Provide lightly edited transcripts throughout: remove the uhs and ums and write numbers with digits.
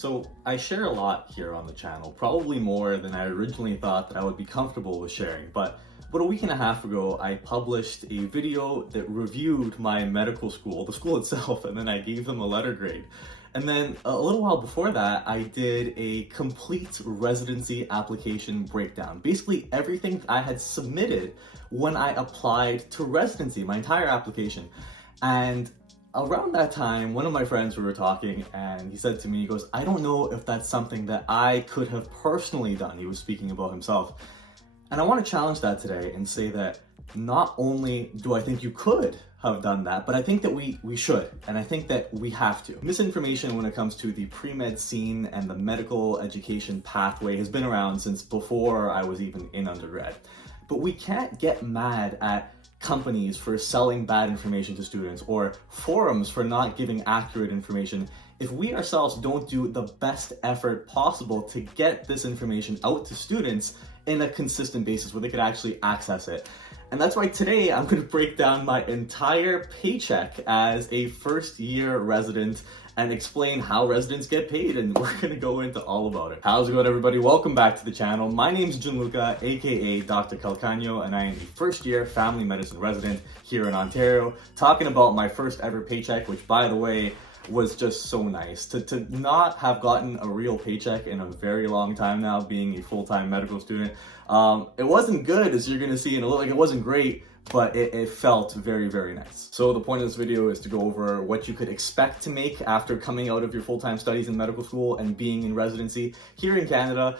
So I share a lot here on the channel, probably more than I originally thought that I would be comfortable with sharing. But about a week and a half ago, I published a video that reviewed my medical school, the school itself, and then I gave them a letter grade. And then a little while before that, I did a complete residency application breakdown. Basically everything I had submitted when I applied to residency, my entire application. And around that time, one of my friends, we were talking, and he said to me, he goes, I don't know if that's something that I could have personally done. He was speaking about himself. And I want to challenge that today and say that not only do I think you could have done that, but I think that we should, and I think that we have to. Misinformation when it comes to the pre-med scene and the medical education pathway has been around since before I was even in undergrad. But we can't get mad at companies for selling bad information to students or forums for not giving accurate information if we ourselves don't do the best effort possible to get this information out to students in a consistent basis where they could actually access it. And that's why today I'm going to break down my entire paycheck as a first-year resident and explain how residents get paid, and we're going to go into all about it. How's it going, everybody? Welcome back to the channel. My name's Gianluca, aka Dr. Calcagno, and I am a first-year family medicine resident here in Ontario, talking about my first ever paycheck, which, by the way, was just so nice. To not have gotten a real paycheck in a very long time now, being a full-time medical student. It wasn't good, as you're gonna see in a little, like, it wasn't great, but it felt very, very nice. So the point of this video is to go over what you could expect to make after coming out of your full-time studies in medical school and being in residency here in Canada,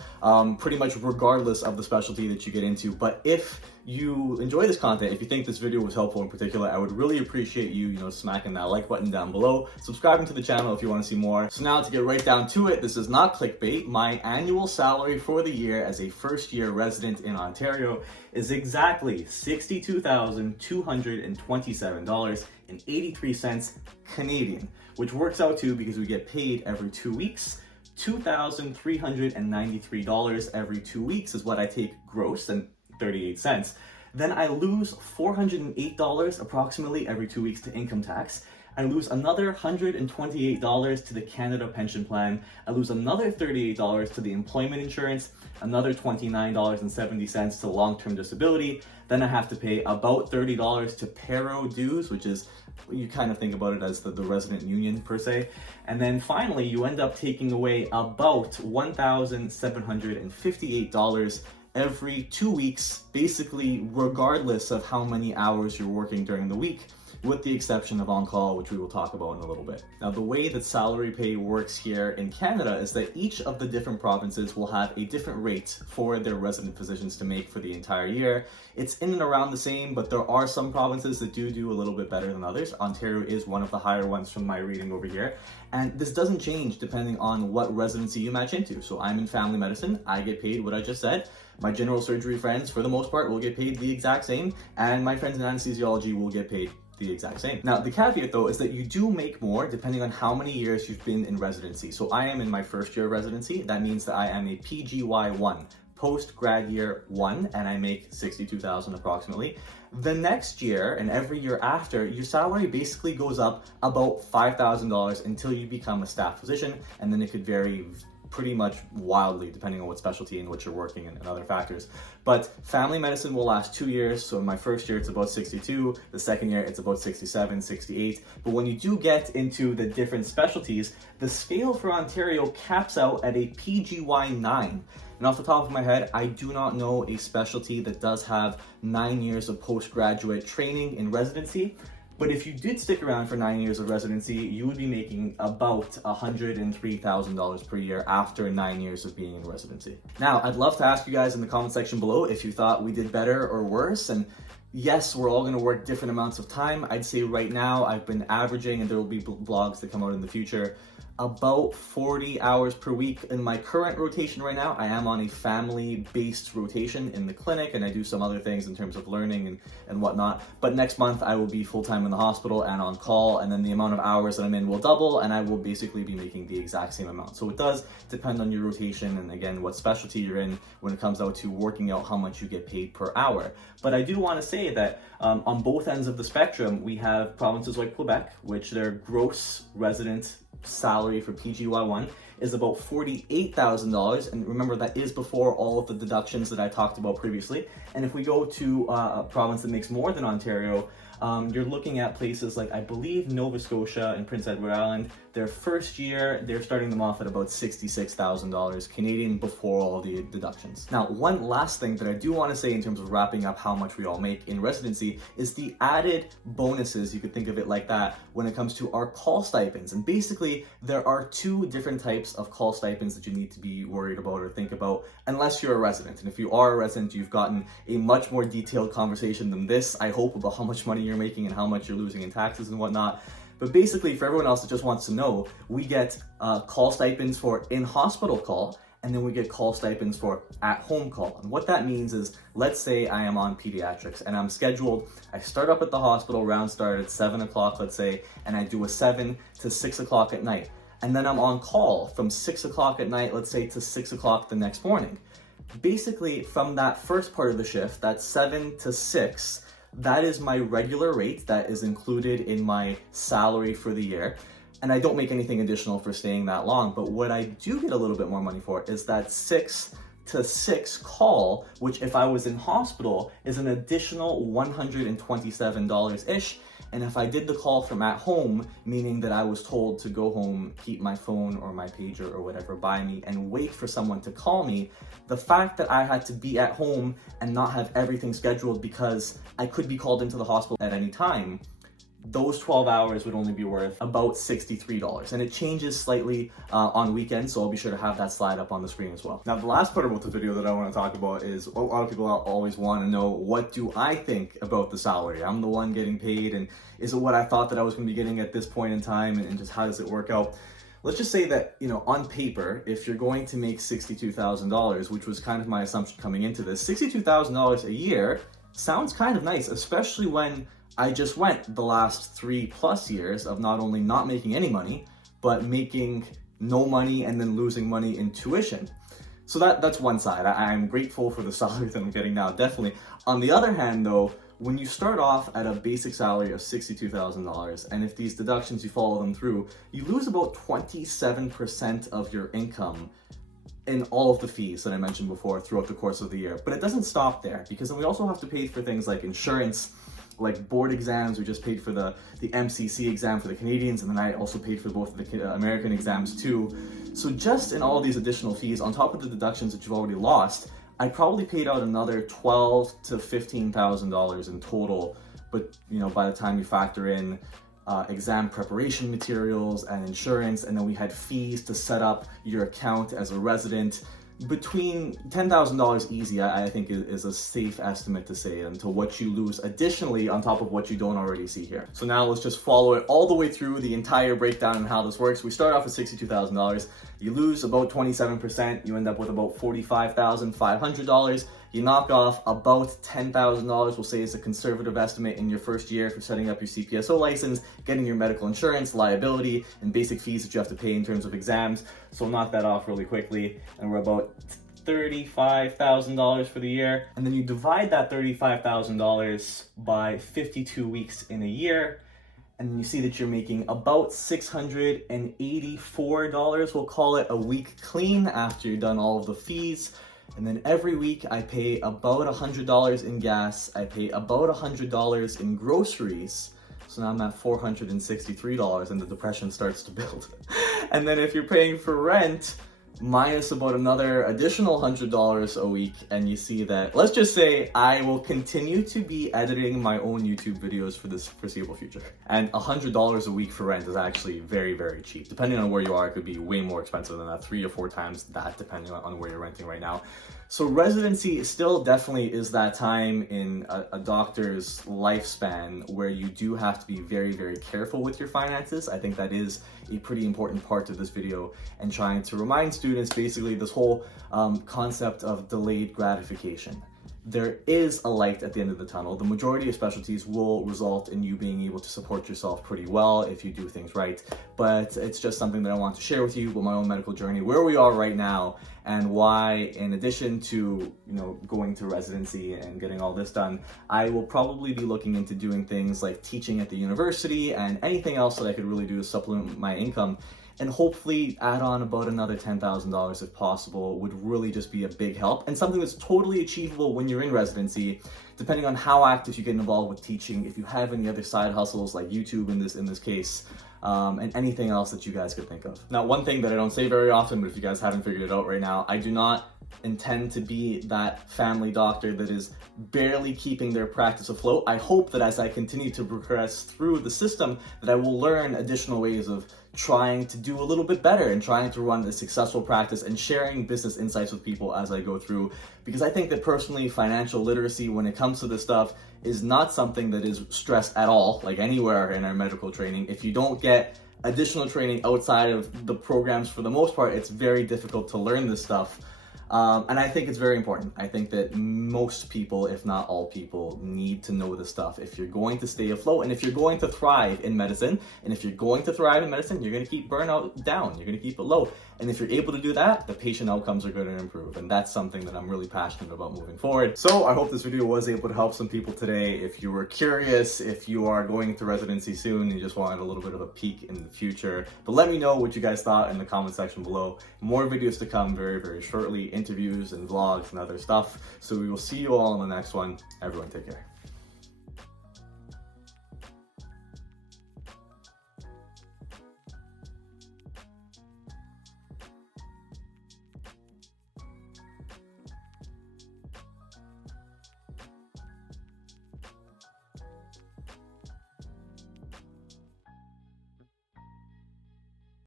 pretty much regardless of the specialty that you get into. But if you enjoy this content, if you think this video was helpful in particular, I would really appreciate you, smacking that like button down below, subscribing to the channel if you want to see more. So now to get right down to it, this is not clickbait. My annual salary for the year as a first-year resident in Ontario is exactly $62,227.83 Canadian, which works out to, because we get paid every 2 weeks, $2,393 every 2 weeks is what I take gross, and 38 cents. Then I lose $408 approximately every 2 weeks to income tax. I lose another $128 to the Canada pension plan. I lose another $38 to the employment insurance, another $29.70 to long-term disability. Then I have to pay about $30 to payroll dues, which is, you kind of think about it as the resident union per se. And then finally, you end up taking away about $1,758 every 2 weeks, basically regardless of how many hours you're working during the week, with the exception of on-call, which we will talk about in a little bit. Now, the way that salary pay works here in Canada is that each of the different provinces will have a different rate for their resident physicians to make for the entire year. It's in and around the same, but there are some provinces that do a little bit better than others. Ontario is one of the higher ones from my reading over here. And this doesn't change depending on what residency you match into. So I'm in family medicine, I get paid what I just said. My general surgery friends, for the most part, will get paid the exact same, and my friends in anesthesiology will get paid the exact same. Now, the caveat though is that you do make more depending on how many years you've been in residency. So I am in my first year of residency. That means that I am a PGY1, post-grad year 1, and I make $62,000 approximately. The next year and every year after, your salary basically goes up about $5,000 until you become a staff physician, and then it could vary pretty much wildly depending on what specialty and what you're working in and other factors. But family medicine will last 2 years. So in my first year, it's about 62. The second year, it's about 67, 68. But when you do get into the different specialties, the scale for Ontario caps out at a PGY 9. And off the top of my head, I do not know a specialty that does have 9 years of postgraduate training in residency. But if you did stick around for 9 years of residency, you would be making about $103,000 per year after 9 years of being in residency. Now, I'd love to ask you guys in the comment section below if you thought we did better or worse. And yes, we're all going to work different amounts of time. I'd say right now I've been averaging, and there will be vlogs that come out in the future, about 40 hours per week in my current rotation right now. I am on a family-based rotation in the clinic, and I do some other things in terms of learning and whatnot. But next month I will be full-time in the hospital and on call, and then the amount of hours that I'm in will double, and I will basically be making the exact same amount. So it does depend on your rotation and, again, what specialty you're in when it comes out to working out how much you get paid per hour. But I do want to say say that on both ends of the spectrum, we have provinces like Quebec, which their gross resident salary for PGY1 is about $48,000, and remember that is before all of the deductions that I talked about previously. And if we go to a province that makes more than Ontario, you're looking at places like, I believe, Nova Scotia and Prince Edward Island. Their first year, they're starting them off at about $66,000 Canadian before all the deductions. Now, one last thing that I do want to say in terms of wrapping up how much we all make in residency is the added bonuses, you could think of it like that, when it comes to our call stipends. And basically, there are two different types of call stipends that you need to be worried about or think about, unless you're a resident. And if you are a resident, you've gotten a much more detailed conversation than this, I hope, about how much money you're making and how much you're losing in taxes and whatnot. But basically, for everyone else that just wants to know, we get call stipends for in-hospital call, and then we get call stipends for at-home call. And what that means is, let's say I am on pediatrics and I'm scheduled, I start up at the hospital, round start at 7 o'clock, let's say, and I do a 7 to 6 o'clock at night. And then I'm on call from 6 o'clock at night, let's say, to 6 o'clock the next morning. Basically, from that first part of the shift, that 7 to 6, that is my regular rate that is included in my salary for the year. And I don't make anything additional for staying that long. But what I do get a little bit more money for is that 6 to 6 call, which if I was in hospital is an additional $127-ish. And if I did the call from at home, meaning that I was told to go home, keep my phone or my pager or whatever by me and wait for someone to call me, the fact that I had to be at home and not have everything scheduled because I could be called into the hospital at any time, those 12 hours would only be worth about $63. And it changes slightly on weekends, so I'll be sure to have that slide up on the screen as well. Now, the last part about the video that I want to talk about is a lot of people always want to know, what do I think about the salary? I'm the one getting paid, and is it what I thought that I was going to be getting at this point in time, and just how does it work out? Let's just say that, on paper, if you're going to make $62,000, which was kind of my assumption coming into this, $62,000 a year sounds kind of nice, especially when I just went the last 3+ years of not only not making any money, but making no money and then losing money in tuition. So that's one side. I'm grateful for the salary that I'm getting now, definitely. On the other hand, though, when you start off at a basic salary of $62,000, and if these deductions, you follow them through, you lose about 27% of your income in all of the fees that I mentioned before throughout the course of the year. But it doesn't stop there, because then we also have to pay for things like insurance, like board exams. We just paid for the MCC exam for the Canadians, and then I also paid for both of the American exams too. So just in all of these additional fees, on top of the deductions that you've already lost, I probably paid out another $12,000 to $15,000 in total. But by the time you factor in exam preparation materials and insurance, and then we had fees to set up your account as a resident, between $10,000 easy, I think is a safe estimate to say, and to what you lose additionally on top of what you don't already see here. So now let's just follow it all the way through the entire breakdown and how this works. We start off with $62,000. You lose about 27%. You end up with about $45,500. You knock off about $10,000, we'll say is a conservative estimate in your first year for setting up your CPSO license, getting your medical insurance, liability, and basic fees that you have to pay in terms of exams. So we'll knock that off really quickly, and we're about $35,000 for the year. And then you divide that $35,000 by 52 weeks in a year, and you see that you're making about $684, we'll call it, a week clean after you've done all of the fees. And then every week I pay about $100 in gas, I pay about $100 in groceries, so now I'm at $463 and the depression starts to build. And then if you're paying for rent, minus about another additional $100 a week, and you see that, let's just say I will continue to be editing my own YouTube videos for this foreseeable future. And $100 a week for rent is actually very, very cheap. Depending on where you are, it could be way more expensive than that, 3 or 4 times that, depending on where you're renting right now. So residency still definitely is that time in a doctor's lifespan where you do have to be very, very careful with your finances. I think that is a pretty important part of this video, and trying to remind students basically this whole concept of delayed gratification. there is a light at the end of the tunnel. The majority of specialties will result in you being able to support yourself pretty well if you do things right. But it's just something that I want to share with you about my own medical journey, where we are right now, and why, in addition to going to residency and getting all this done, I will probably be looking into doing things like teaching at the university and anything else that I could really do to supplement my income, and hopefully add on about another $10,000 if possible. Would really just be a big help, and something that's totally achievable when you're in residency, depending on how active you get involved with teaching, if you have any other side hustles like YouTube in this case, and anything else that you guys could think of. Now, one thing that I don't say very often, but if you guys haven't figured it out right now, I do not intend to be that family doctor that is barely keeping their practice afloat. I hope that as I continue to progress through the system, that I will learn additional ways of trying to do a little bit better and trying to run a successful practice and sharing business insights with people as I go through. Because I think that personally, financial literacy when it comes to this stuff is not something that is stressed at all, like anywhere in our medical training. If you don't get additional training outside of the programs, for the most part, it's very difficult to learn this stuff. And I think it's very important. I think that most people, if not all people, need to know this stuff if you're going to stay afloat, and if you're going to thrive in medicine. And if you're going to thrive in medicine, you're going to keep burnout down, you're going to keep it low. And if you're able to do that, the patient outcomes are going to improve. And that's something that I'm really passionate about moving forward. So I hope this video was able to help some people today. If you were curious, if you are going to residency soon and you just wanted a little bit of a peek in the future, but let me know what you guys thought in the comment section below. More videos to come very, very shortly, interviews and vlogs and other stuff. So we will see you all in the next one. Everyone take care.